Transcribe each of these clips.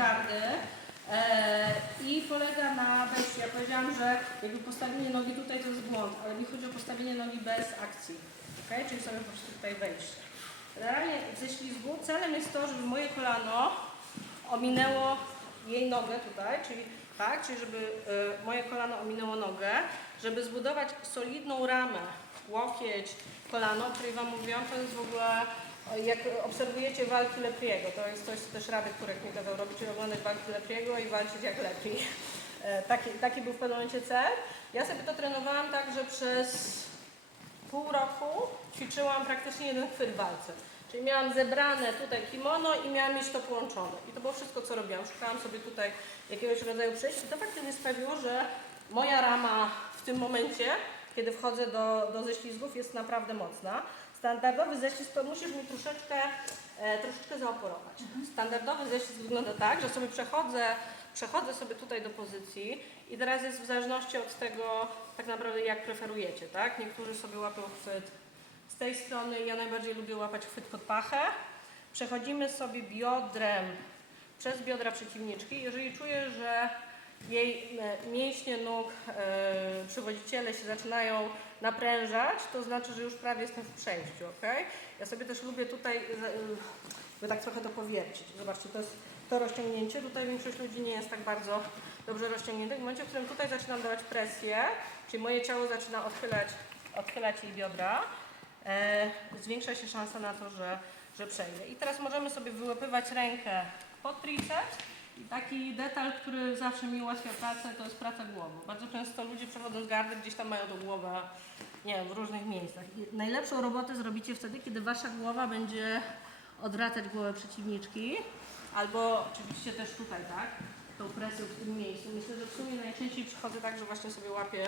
gardy e, i polega na wejściu. Ja powiedziałam, że jakby postawienie nogi tutaj to jest błąd, ale mi chodzi o postawienie nogi bez akcji. Okay? Czyli sobie po prostu tutaj wejść. Generalnie ze ślizgu celem jest to, żeby moje kolano ominęło jej nogę tutaj, czyli tak, czyli żeby y, moje kolano ominęło nogę, żeby zbudować solidną ramę, łokieć, kolano, o której Wam mówiłam, to jest w ogóle, jak obserwujecie walki Lepriego, to jest coś, co też Radek Kurek mi kazał robić, oglądać walki Lepriego i walczyć jak Lepri. E, Taki, taki był w pewnym momencie cel. Ja sobie to trenowałam tak, że przez pół roku ćwiczyłam praktycznie jeden chwyt w walce. Czyli miałam zebrane tutaj kimono i miałam mieć to połączone. I to było wszystko, co robiłam. Szukałam sobie tutaj jakiegoś rodzaju przejść i to faktycznie sprawiło, że moja rama w tym momencie, kiedy wchodzę do, do ześlizgów, jest naprawdę mocna. Standardowy ześlizg to musisz mi troszeczkę, e, troszeczkę zaoporować. Standardowy ześlizg wygląda tak, że sobie przechodzę, przechodzę sobie tutaj do pozycji i teraz jest w zależności od tego tak naprawdę jak preferujecie, tak? Niektórzy sobie łapią chwyt z tej strony, ja najbardziej lubię łapać chwyt pod pachę. Przechodzimy sobie biodrem przez biodra przeciwniczki. Jeżeli czuję, że jej e, mięśnie nóg, e, przywodziciele się zaczynają naprężać, to znaczy, że już prawie jestem w przejściu, ok? Ja sobie też lubię tutaj e, by tak trochę to powiercić. Zobaczcie, to jest to rozciągnięcie. Tutaj większość ludzi nie jest tak bardzo dobrze rozciągnięte. W momencie, w którym tutaj zaczynam dawać presję, czyli moje ciało zaczyna odchylać, odchylać jej biodra, zwiększa się szansa na to, że, że. I teraz możemy sobie wyłapywać rękę pod triceps. Taki detal, który zawsze mi ułatwia pracę, to jest praca głową. Bardzo często ludzie przechodząc gardy gdzieś tam mają tą głowę, nie wiem, w różnych miejscach. I najlepszą robotę zrobicie wtedy, kiedy wasza głowa będzie odwracać głowę przeciwniczki, albo oczywiście też tutaj, tak? Tą presją w tym miejscu. Myślę, że w sumie najczęściej przychodzę tak, że właśnie sobie łapię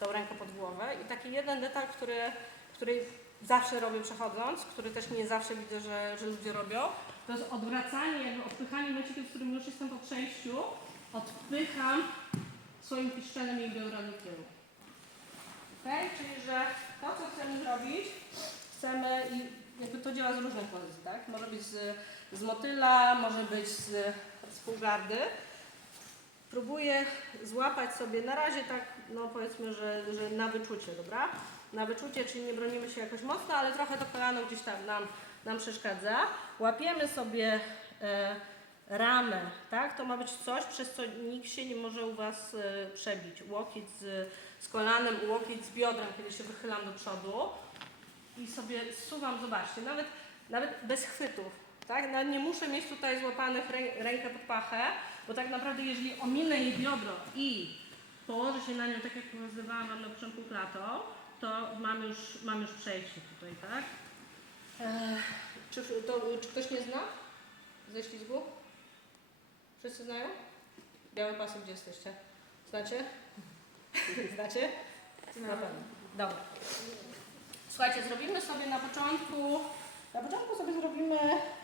tą rękę pod głowę. I taki jeden detal, który, który zawsze robię przechodząc, który też nie zawsze widzę, że, że ludzie robią, to jest odwracanie, jakby odpychanie momencie, w którym już jestem po przejściu, odpycham swoim piszczelem do tyłu. Okay? Czyli, że to, co chcemy zrobić, chcemy i jakby to działa z różnych pozycji, tak? Może być z, z motyla, może być z, z półgardy. Próbuję złapać sobie na razie tak, no powiedzmy, że, że na wyczucie, dobra? Na wyczucie, czyli nie bronimy się jakoś mocno, ale trochę to kolano gdzieś tam nam, nam przeszkadza. Łapiemy sobie e, ramę, tak? To ma być coś, przez co nikt się nie może u Was e, przebić. Łokieć z, z kolanem, łokieć z biodrem, kiedy się wychylam do przodu i sobie zsuwam, zobaczcie, nawet, nawet bez chwytów, tak? Nawet nie muszę mieć tutaj złapanych rę, rękę pod pachę, bo tak naprawdę jeżeli ominę jej biodro i położę się na nią tak jak pokazywałam Wam na początku klatą, to mam już, mam już przejście tutaj, tak? Eee, czy, to, czy ktoś nie zna ze ślizgu? Wszyscy znają? Białe pasy, gdzie jesteście? Znacie? Znacie? Na pewno. Dobra. Słuchajcie, zrobimy sobie na początku, na początku sobie zrobimy